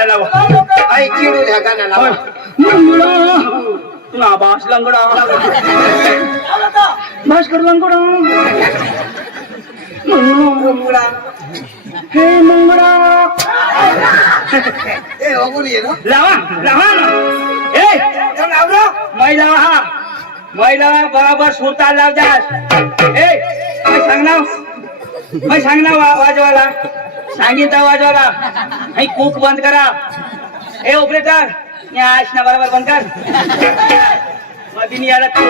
भाषा लावा आई चिडू द्या गाणं लावा मंगळा तुला भाष लंगडा भास्कर लंगडा मुंगळा हे मंगळा ए अगोली आहे ना लावा लावा ना ए तो लावला महिला हा महिला बराबर सुरता लाव जास ए मैं सांगना वाजवाला सांगितलं वाजवाला हे कुक बंद करा ए ऑपरेटर आज ना बरोबर बंद कर मधी नाही आला तू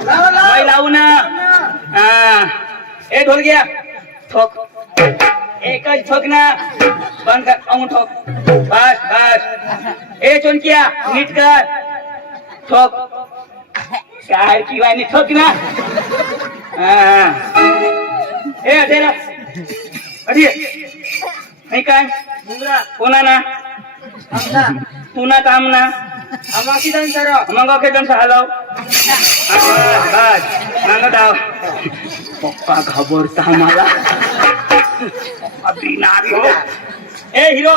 मैं लावू ना ए ढोल गया ठोक एकच ठोक ना बंद कर अंगून ठोक बस बस ए चोनकिया नीट कर ठोक काय किवानी ठोक ना ए अटेला अडी नाही काय कोणा ना पुन्हा काम ना आमाकी दन सर मग ओके दन हलव बस मांग दाव पप्पा घाबरता मला अभी नारी हो ए हिरो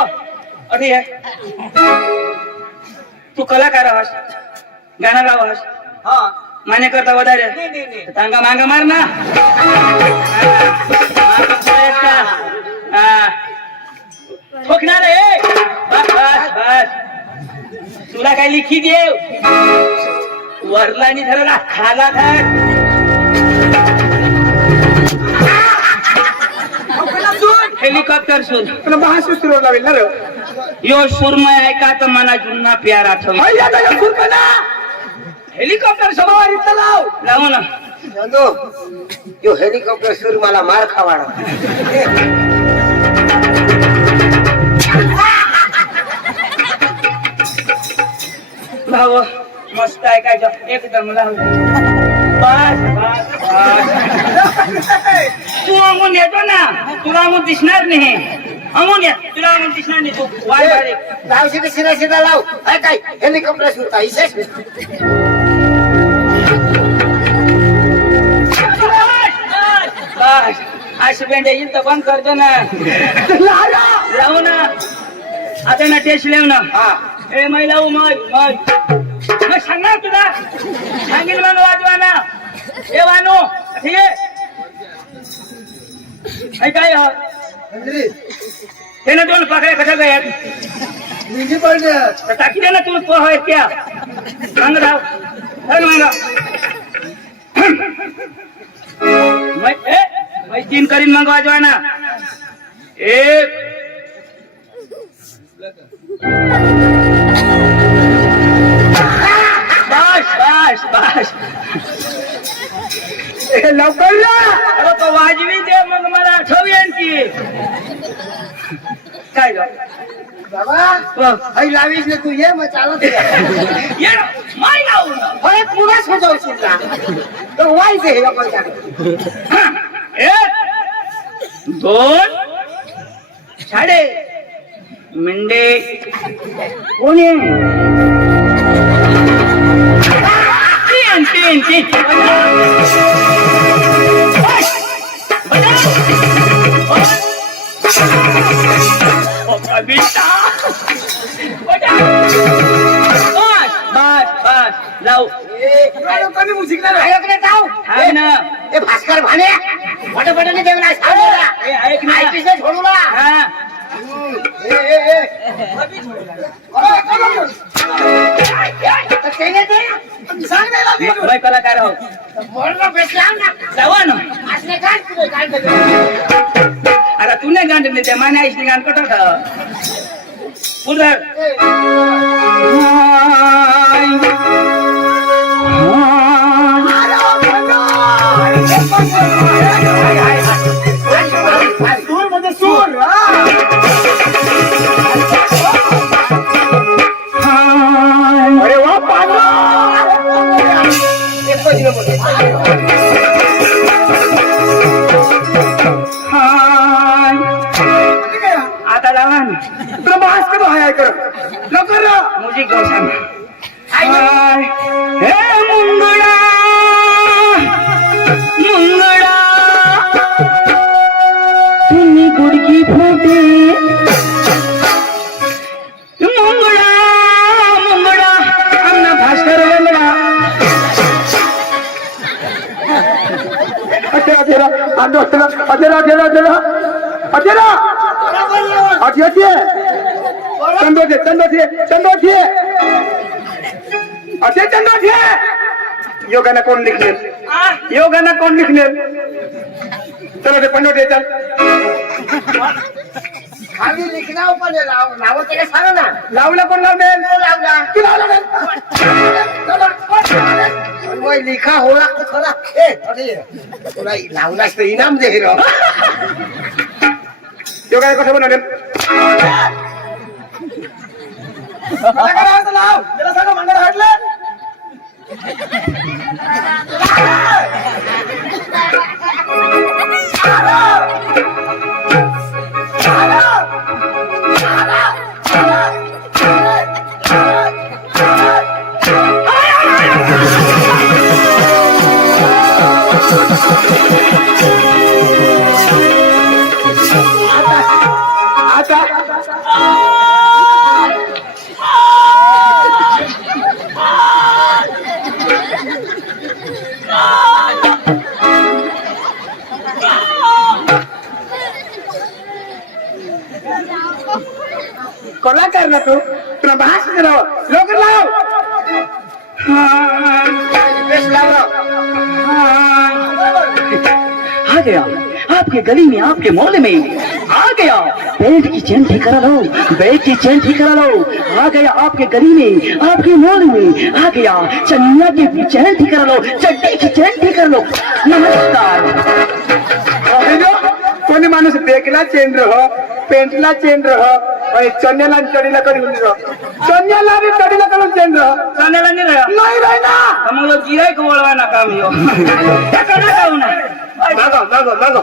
अठी है तू कलाकार आहेस गाणं लावस हा मान्य करता वदारे तांगा मांगा मार ना ठोकणार रे बस बस बस तुला काय लिखी देव वरलानी धरला खाला धर हेलिकॉप्टर सूर तुला भाष सुरू लावेल ना रे यो सूरमय ऐका तर मना जुना प्यारा ठेव हेलिकॉप्टर सवार इथं लाव लावू ना नंदू यो हेलिकॉप्टर सुरू मला मार खावाडा भाऊ मस्त ऐकायचं एकदम लावून बस बस बस तू अंगून येतो ना तुला अंगून दिसणार नाही अंगून येत तुला अंगून दिसणार नाही तू वाय बारीक लाव सीधा सीधा सीधा लाव काय काय हेलिकॉप्टर सुरू काय बस अशी बेंड येईल तर बंद करतो ना लावू ना आता ना टेस्ट लेव ना हा ए मै लावू मग सांगणार तुला सांगेल मग वाजवा ना ए वानू ठीक आहे काय ते ना दोन पाकड्या कशा गया निजी पडले टाकी दे ना तू पोहा आहेत त्या सांग राव सांग मैं तीन करीन मग वाजवा ना एक बस बस बस लवकर अरे तो वाजवी दे मग मला आठव यांची काय बाबा आई लावीस ना तू ये मग चालत ये ना माय लावू ना होय पुन्हा सजवशील ना तर वाईच आहे आपण एक दोन साडे मिंडे कोण आहे तीन तीन तीन बस बस लाव कमी म्युझिक ना ए भास्कर भाने फटाफटाने जेवण ऐक ना छोडू ना हा कलाकार हो जावा ना अरे तू नाही गांड त्या माने आईसने गाण कटो का उधर सूर म्हणजे सूर अरे वा आता लावा ना प्रभास करो हाय कर लवकर म्युझिक गाऊ सांग हे मुंगळा मुंगळा तुम्ही गुडगी फुटे अधेरा अधेरा अधेरा अधेरा अधे अधे चंदो थे चंदो थे अधे चंदो थे यो गाना कौन लिखने यो गाना कौन लिखने चलो ते पंडो दे चल खाली लिखना पण नाव त्याला सांगा ना लावला कोण लावले लावला तू लावला मग लिखा हो लागतं खरा अरे तुला लावलास तर इनाम दे हिरो यो गाना कसं बनवले लाव त्याला सांगा मंगळ हाटलं कलाकार ना तू तुला भाष राव लवकर लाव बेस लाव आ गया आपके गली में आपके मोहल्ले में आ गया बेल्ट की चेन ठीक करा लो बेल्ट की चेन ठीक करा लो आ गया आपके गली में आपके मोहल्ले में आ गया चनिया की चेन ठीक करा लो चड्डी की चेन ठीक कर लो नमस्कार कोणी माणूस बेकला चेंज रह पेंटला चेंज रह आणि चण्याला आणि चढीला करून चण्याला आणि चढीला करून चेंज रह चण्याला नाही रहा नाही राहिला मग लोक गिराईक वळवा ना काम यो त्याकडे जाऊ ना मागो मागो मागो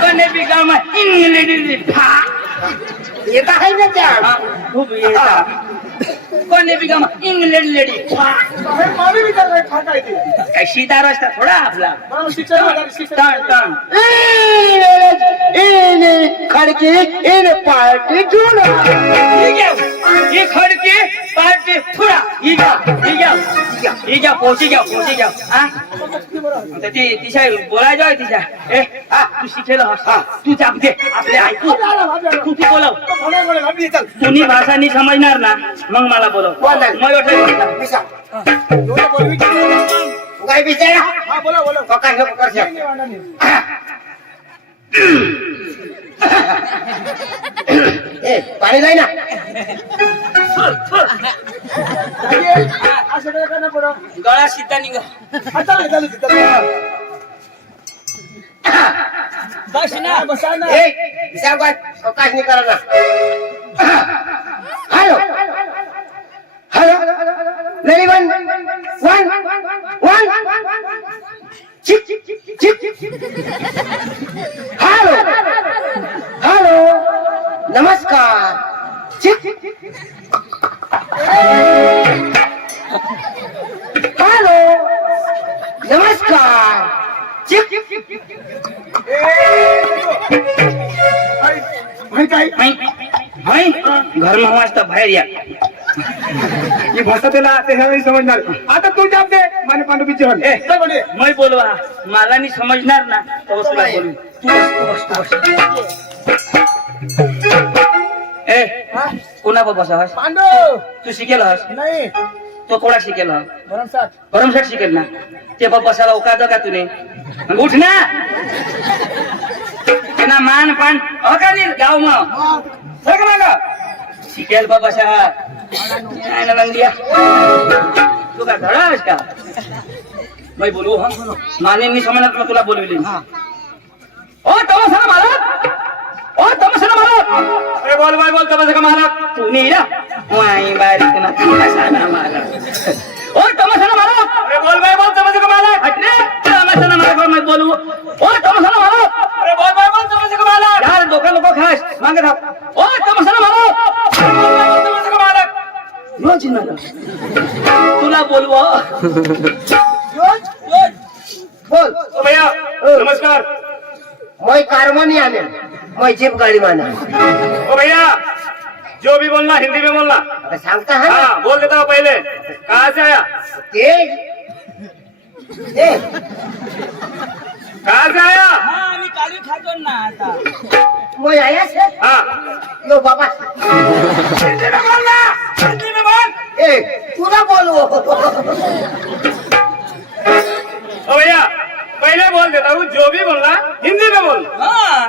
कोणी बिगाम इंग्लिश फा येत आहे ना त्या खूप कोणी बिगाम इंग्लंड लेडी काय शिदार असता थोडा आपला टण टण खडकी इन पार्टी जुड ही खडकी पार्टी थोडा ही घ्या पोची घ्या हा ती तिच्या बोलायचं आहे तिच्या ए तू शिकेल तू जाप दे आपले ऐकू तू बोलव कुणी भाषा नाही समजणार ना मग मला बोलव काय बिचारा बोला पाणी जाय ना गळा सीता निघा प्रकाश नाही करा ना hello hello ready one hello hello नमस्कार हॅलो नमस्कार घर में वाजता बाहेर या ही भाषा त्याला त्याच्यावेळी समजणार आता तू जाप दे माने पांडू बिचे मैं बोलवा मला नाही समजणार ना तो तुला बोलू तू बस ए कोणा बसा हस पांडू तू शिकेल हस नाही तो कोणा शिकेल हा भरमसाठ भरमसाठ शिकेल ना ते बसायला उकाद का तुने मग उठ ना त्यांना मान पान का नाही गाव मग सग माग शिकेल बसा लंगिया तू का धडास का मैं बोलू हा मानेंनी समजणार तुला बोलविले ओ तमसना मालक ओ तमसना मालक अरे बोल तमसना मालक तू नाही ना वाई बारीक ना तमसना मालक ओ तमसना मालक अरे बोल तमसना मालक हटने तमसना मालक मैं बोलू ओ तमसना मालक अरे बोल तमसना मालक यार लोक खास मागे थांब ओ तमसना मालक तमसना मालक रोज ना तुला बोलवा बोल भैया नमस्कार मैं कारवानी आने मैं जीप गाड़ी माना ओ भैया जो भी बोलना हिंदी में बोलना अरे सांगता है हाँ बोल देता हूँ पहले कहाँ से आया तेज ए कहाँ से आया? हाँ आम्ही काली खातो ना आता मैं आया से हाँ यो बाबा हिंदी में बोलना, हिंदी में बोल। ए तू ना बोलो ओ भैया पहले बोल देता हूँ, जो भी बोलना हिंदी में बोल। हाँ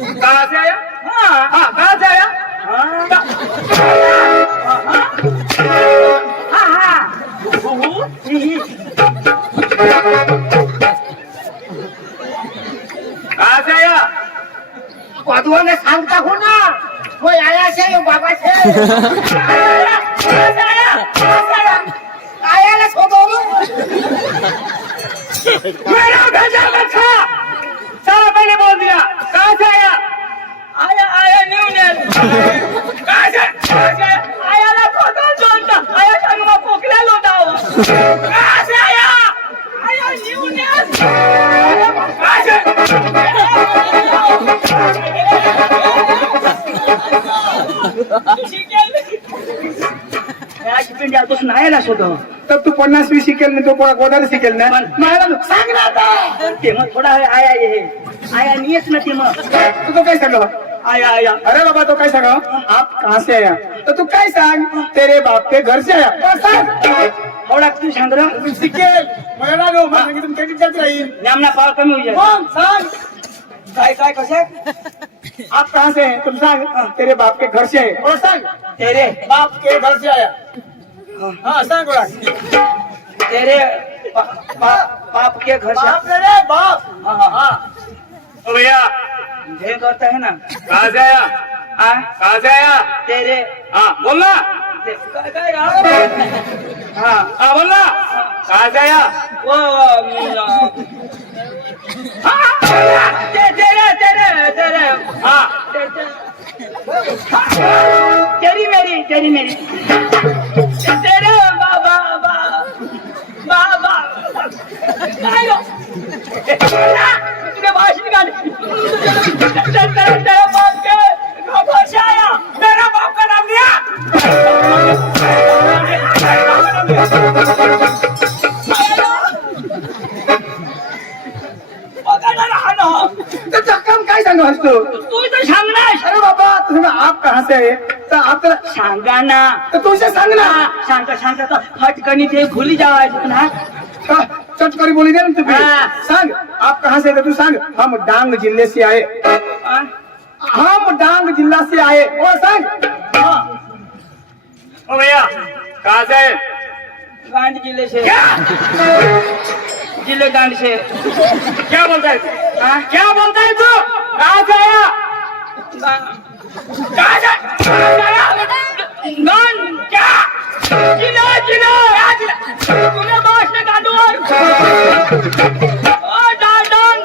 कहाँ से आया? हाँ हाँ कहाँ से आया? हाँ हाँ कहाँ से आया? कदुआ ने सांगता हूँ ना मैं आया से यो बाबा से आया ना छोड़ो मेरा भेजा मत था, सारा पहले बोल दिया। कहाँ से आया? आया आया न्यू नेल कहाँ से? आया ना खोटं जोडता आया सांगमा पोकल्या लोटाव कहाँ से आया? आया न्यू नेल कहाँ से? पिंड्यापासून आहे ना शोध तर तू 50वी शिकेल नाही, तो गोदारी शिकेल ना. मला सांग ना आता ते मग थोडा वेळ आया हे आया नाहीच ना ते मग तू तो काय सांगा? आया आया अरे बाबा तो काय सांगा? आप कहाँ से आया? तो तू काय सांग? तेरे बाप के घर से आया. तो सांग. थोडा तू सांग ना शिकेल मला ना गो मला सांगितलं काही जात राहील. नामना पाव कमी होईल मग सांग. काय काय कसे आप कहाँ से हैं? तुम सांग. तेरे बाप के घर से आए. और सांग. तेरे बाप के घर से आया. हाँ सांग बोला. तेरे बाप के घर से बाप रे बाप. हाँ हाँ हाँ. ओ भैया ये करता है ना कहाँ से आया? हाँ कहाँ से आया? तेरे हाँ बोलना. काय काय हाँ हाँ बोलना. कहाँ से आया? वो तेरे तेरे तेरे हाँ तेरी मेरी तेरे बाबा बाबा आयो तुझे भाषण निकाल तेरे बाप के घर से आया मेरा बाप का नाम लिया. त्याचं काम काय सांगू असतो? तू तर सांग ना अरे बाबा तुम्ही आप कहाँ से आए? तर आप तर सांगा ना तुझे सांग ना. सांगता सांगता फटकनी ते भुली जावायचं ना चटकरी बोली दे ना तुम्ही. हाँ. सांग आप कहाँ से? तू सांग. हम डांग जिले से आए. हाँ? हम डांग जिला से आए. और सांग. ओ भैया कहाँ से? गांड जिले से क्या जिले गांड से क्या बोलता है? हाँ? क्या बोलता है तू? कहाँ से आया? कहाँ से? कहाँ से आया? गांड क्या? जिला जिला तूने बास ने गांडू और डांग डांग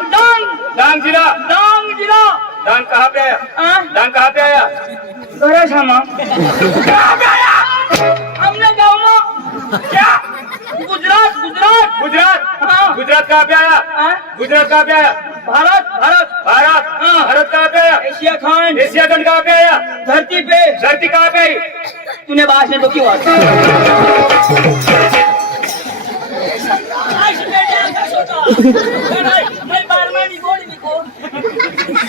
डांग जिला. डांग जिला डांग कहाँ पे आया? हाँ? डांग कहाँ पे आया? गरज हम कहाँ पे आया? हमने गाँव में क्या? गुजरात गुजरात गुजरात. हाँ. गुजरात कहाँ पे आया? हाँ? गुजरात कहाँ पे आया? भारत भारत भारत. हाँ. भारत कहाँ पे आया? एशिया खंड एशिया खंड कहाँ पे आया? धरती पे धरती कहाँ पे आई? तूने बास ने तो क्यों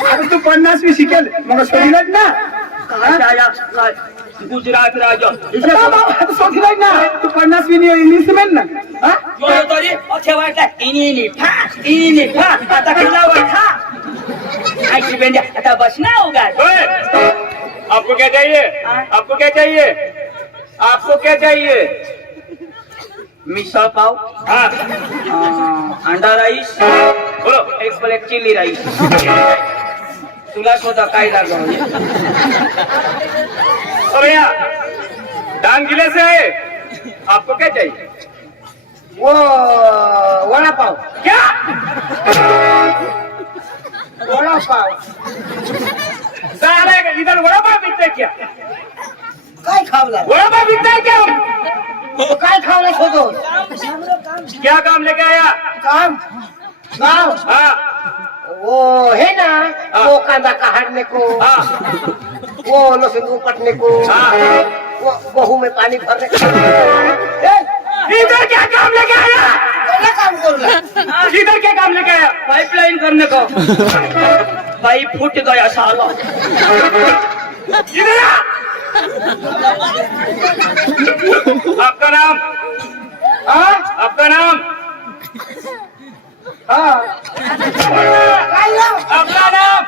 अरे तू 50वी शिकेल मग शोधिलाच ना. गुजरात राजा बाबा शोधिलाच ना. तू 50वी इंग्लिश मेन ना. हा? तरी अथे वाटला इनी फा आता खिलावर खा ऐसी बेंड्या आता बस ना होगा ओए, आपको क्या चाहिए? आपको क्या चाहिए? आपको क्या चाहिए? मिसळ पाव हाँ अंडा राईस बोलो. एक प्लेट चिली राईस तुला स्वतः काय लागलं ओ भैया डांग जिले से आए. आपको क्या चाहिए? वो वड़ा पाव क्या? वड़ा पाव साले इधर वड़ा पाव बिकता है क्या? काय खावला वड़ा पाव बिकता है क्या? काय खावला छोटो क्या काम लेके आया? काम गाँव हाँ वो है ना वो कांदा काटने को हाँ वो लहसुन को कटने को हाँ. वो गेहूं में पानी भरने को इधर क्या काम लेके आया? क्या काम इधर क्या काम लेके आया? पाइपलाइन करने को पाइप फूट गया साला। इधर आ! आपका नाम? हाँ आपका नाम? हाँ आपका नाम?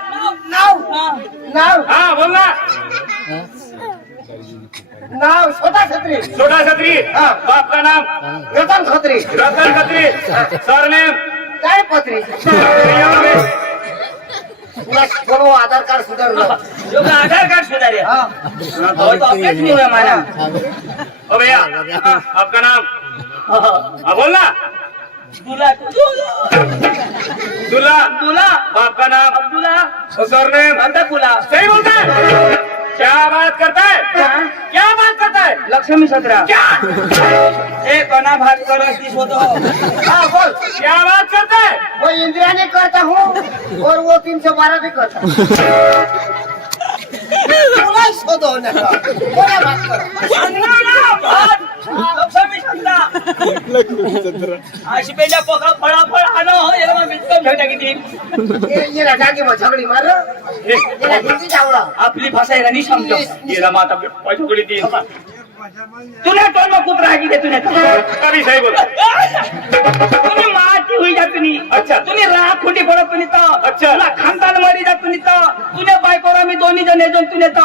नाव हाँ बोलना। नाव छोटा छत्री छोटा छत्री। हाँ। बाप का नाम? रतन खत्री रतन खत्री। सरनेम? काय पत्री तुला सर्व आधार कार्ड सुधारलं जो का आधार कार्ड सुधारे हा तो अपडेट नहीं हुआ माना। ओ भैया आपका नाम? हाँ बोलना। दूल्हा दूल्हा। दूल्हा बाप का नाम? अब्दुल्ला और सरनेम? अंतकुला सही बोलता है। क्या बात करता है? क्या बात करता है? लक्ष्मी सत्रा क्या ए कोना भात करो किस हो तो हाँ बोल क्या बात करता है? वो इंद्राणी करता हूँ और वो 312 भी करता हूँ तुला शोधो ना कोणा बात कर लक्ष्मी सत्रा अशी पहिल्या पोका फळाफळ आलो याला मिटकम भेटा किती ये जागी मग झगडी मार याला हिंदी आवडा आपली भाषा याला नाही समजो ये माता पछुगड़ी दी। तूने टोल में कुतरा की दे तूने अभी सही बोला। तूने माती हुई जा तूने अच्छा। तूने राख खोटी पडत तूने तो अच्छा। तुला खानदान मरी जा तूने तो तूने बायकोरा मी दोन्ही जण येजन तूने तो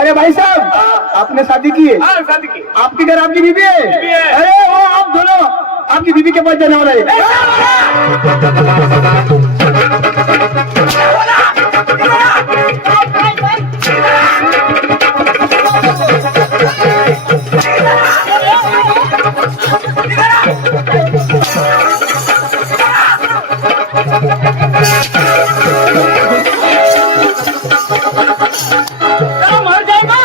अरे भाई साहब आपने शादी की है? हाँ शादी की। आपके घर आपकी बीवी है? बीवी है। अरे वो आप दोनों आपकी बीवी के पास जाने वाला है। मर जाएगा।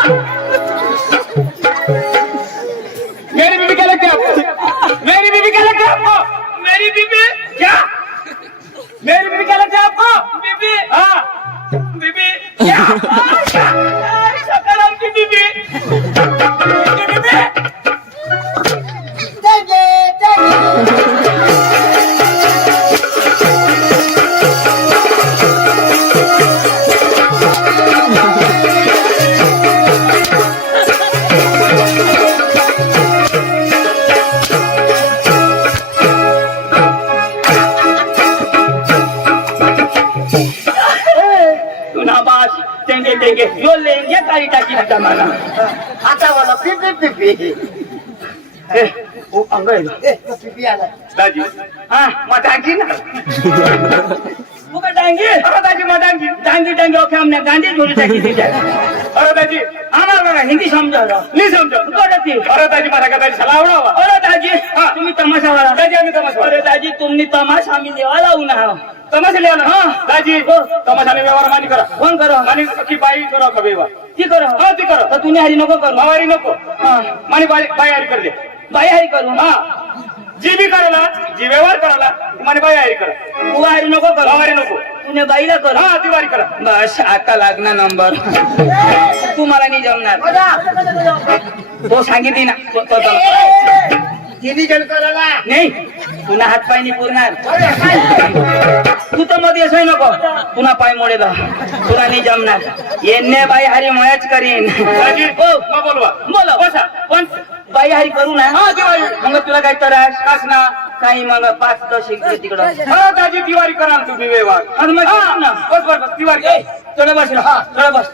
मेरी बीवी क्या लगती है आपको? मेरी बीवी क्या लगती है आपको? मेरी बीबी क्या मेरी बीवी क्या लगती है आपको? बीबी हाँ बीबी क्या सकाराम की बीबी देंगे जो लेंगे तारी टाकी जमाना आता वाला पिपी पिपी वो अंगल पिपी आला दादी हाँ मटांगी ना वो का डांगी अरे दादी मटांगी डांगी डांगी ओके हमने गांधी झोली टाकी दी जाए अरे दादी हमारा हिंदी समझा रहा नहीं समझो कळती अरे दादी मला का दादी सलाह आवडावा अरे दाजी तुम्ही तमाशा वाला दादी आम्ही तमाशा अरे दाजी तुम्ही तमाशा आम्ही देवाला उन्हा तमाशा लिया ना हाँ दादी तमाशाने व्यवहार मानी करा फोन करो मानी की बाई करा का व्यवहार ती करो हाँ ती करो तर तुम्ही हरी नको करू हमारी नको हाँ मानी बाई बाई हरी कर दे बाई हरी करू हाँ जी भी कराला जी व्यवहार कराला मानी बाई हरी करा तू हरी नको करू हमारी नको तुने बाईला करू हाँ दिवाळी करा बस आता लागणार नंबर तुम्हाला नाही जमणार तो सांगितली ना तिन्ही जण करायला नाही पुन्हा हात पाय नाही पुरणार तू तर मध्ये असं नको पुन्हा पाय मोडेला तुला नाही जमणार येणे बाई हरी मयाच करीन दादी हो मग बोलवा बोला बसा पण बाई हरी करू ना हाँ दिवाळी मग तुला काय त्रास कास ना काही मग 5-10 इकडे तिकडं हाँ दादी दिवाळी करा तुम्ही व्यवहार आणि मग हाँ ना बस बस बस दिवाळी थोडं बस थोडं बस